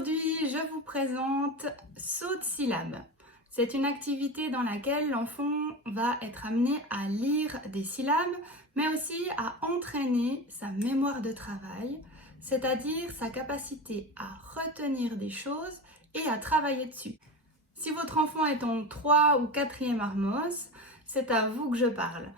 Aujourd'hui, je vous présente saut de syllabes. C'est une activité dans laquelle l'enfant va être amené à lire des syllabes, mais aussi à entraîner sa mémoire de travail, c'est-à-dire sa capacité à retenir des choses et à travailler dessus. Si votre enfant est en 3 ou 4e Armos, c'est à vous que je parle.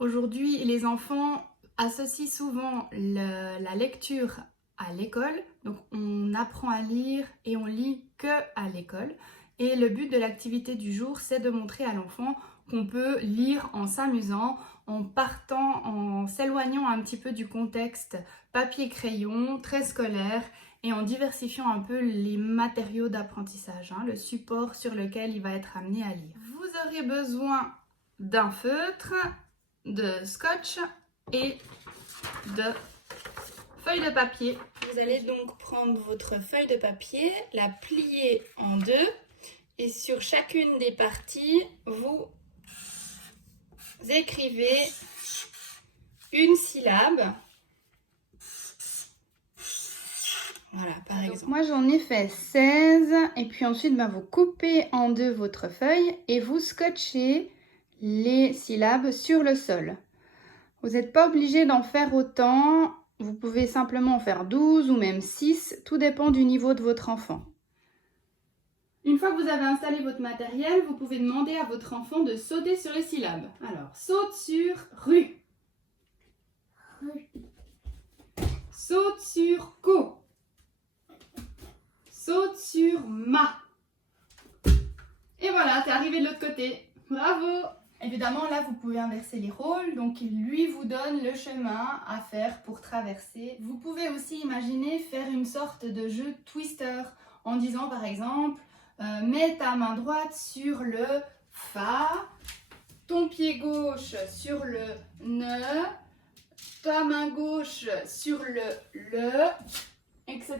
Aujourd'hui, les enfants associent souvent la lecture à l'école. Donc, on apprend à lire et on lit que à l'école. Et le but de l'activité du jour, c'est de montrer à l'enfant qu'on peut lire en s'amusant, en partant, en s'éloignant un petit peu du contexte papier-crayon, très scolaire, et en diversifiant un peu les matériaux d'apprentissage, le support sur lequel il va être amené à lire. Vous aurez besoin d'un feutre, de scotch et de feuille de papier. Vous allez donc prendre votre feuille de papier, la plier en deux et sur chacune des parties, vous écrivez une syllabe. Voilà, par exemple. Moi, j'en ai fait 16 et puis ensuite, vous coupez en deux votre feuille et vous scotchez les syllabes sur le sol. Vous n'êtes pas obligé d'en faire autant, vous pouvez simplement en faire 12 ou même 6, tout dépend du niveau de votre enfant. Une fois que vous avez installé votre matériel, vous pouvez demander à votre enfant de sauter sur les syllabes. Alors, saute sur rue. Rue. Saute sur co. Saute sur ma. Et voilà, t'es arrivé de l'autre côté. Bravo! Évidemment, là, vous pouvez inverser les rôles, donc lui vous donne le chemin à faire pour traverser. Vous pouvez aussi imaginer faire une sorte de jeu Twister en disant par exemple mets ta main droite sur le Fa, ton pied gauche sur le Ne, ta main gauche sur le, etc.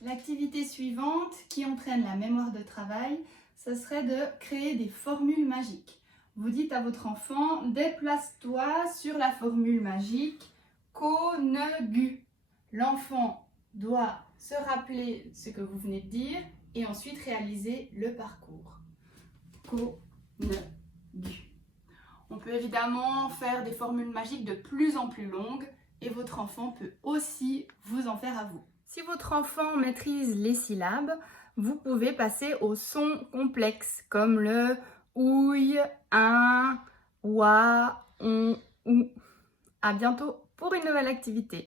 L'activité suivante qui entraîne la mémoire de travail, ce serait de créer des formules magiques. Vous dites à votre enfant, déplace-toi sur la formule magique Ko-ne-gu. L'enfant doit se rappeler ce que vous venez de dire et ensuite réaliser le parcours. Ko-ne-gu. On peut évidemment faire des formules magiques de plus en plus longues et votre enfant peut aussi vous en faire à vous. Si votre enfant maîtrise les syllabes, vous pouvez passer aux sons complexes comme le ouille, un, wa, on, ou. À bientôt pour une nouvelle activité.